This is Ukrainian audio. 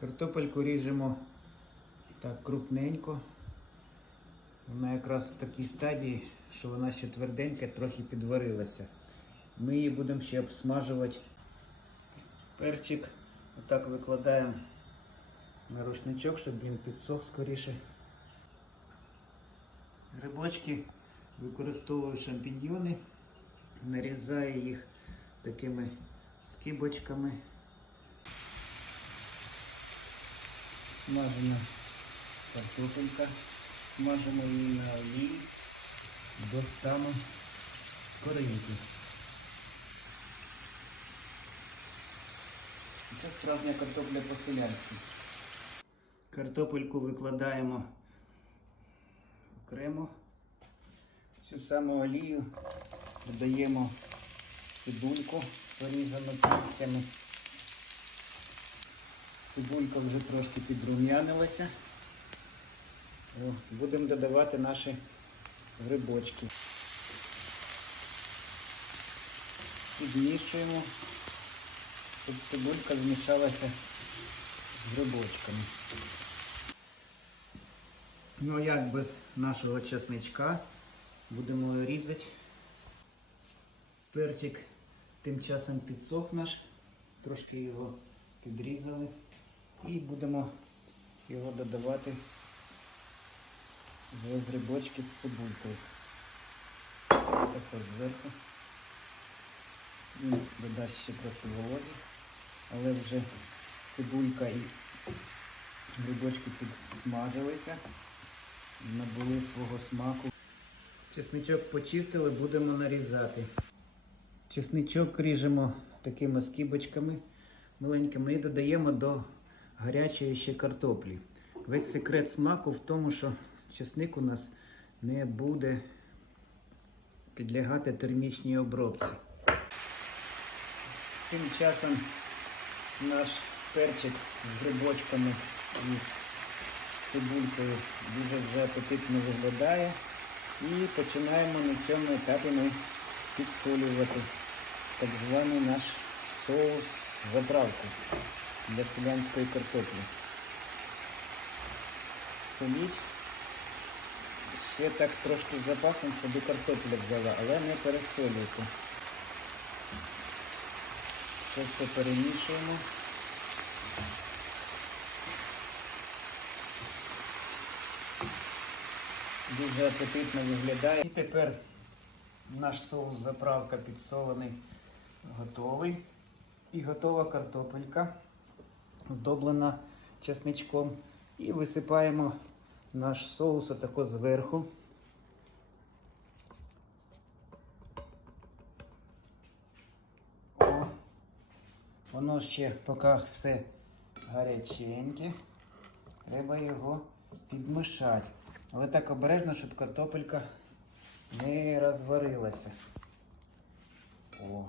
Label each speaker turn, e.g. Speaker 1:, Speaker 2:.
Speaker 1: Картопельку ріжемо так крупненько. Вона якраз в такій стадії, що вона ще тверденька, трохи підварилася. Ми її будемо ще обсмажувати. Перчик отак викладаємо на рушничок, щоб він підсох скоріше. Грибочки використовую шампіньйони, нарізаю їх такими скибочками. Смажена картопелька, смажимо її на олії до стану скоринки. Це справжня картопля по-селянськи. Картопельку викладаємо окремо. Цю саму олію додаємо цибульку, порізану кільцями. Цибулька вже трошки підрум'янилася. Будемо додавати наші грибочки. Підмішуємо, щоб цибулька змішалася з грибочками. Ну а як без нашого чесничка будемо різати. Перчик тим часом підсох наш, трошки його підрізали і будемо його додавати в грибочки з цибулькою. Так зверху. Він додасть ще трохи вологи, але вже цибулька і грибочки підсмажилися, набули свого смаку. Чесничок почистили, будемо нарізати. Чесничок ріжемо такими скибочками маленькими і додаємо до гарячої ще картоплі. Весь секрет смаку в тому, що чесник у нас не буде підлягати термічній обробці. Тим часом наш перчик з грибочками і цибулькою дуже вже апетитно виглядає. І починаємо на цьому етапі ми підсолювати так званий наш соус заправку для селянської картоплі. Соліть. Ще так трошки з запасом, щоб картопля взяла, але не пересолюйте. Все перемішуємо. Дуже апетитно виглядає. І тепер наш соус заправка підсолений готовий. І готова картопелька, вдоблена чесничком. І висипаємо наш соус отако зверху. О, воно ще поки все гаряченьке. Треба його підмішати. Але так обережно, щоб картопелька не розварилася. О.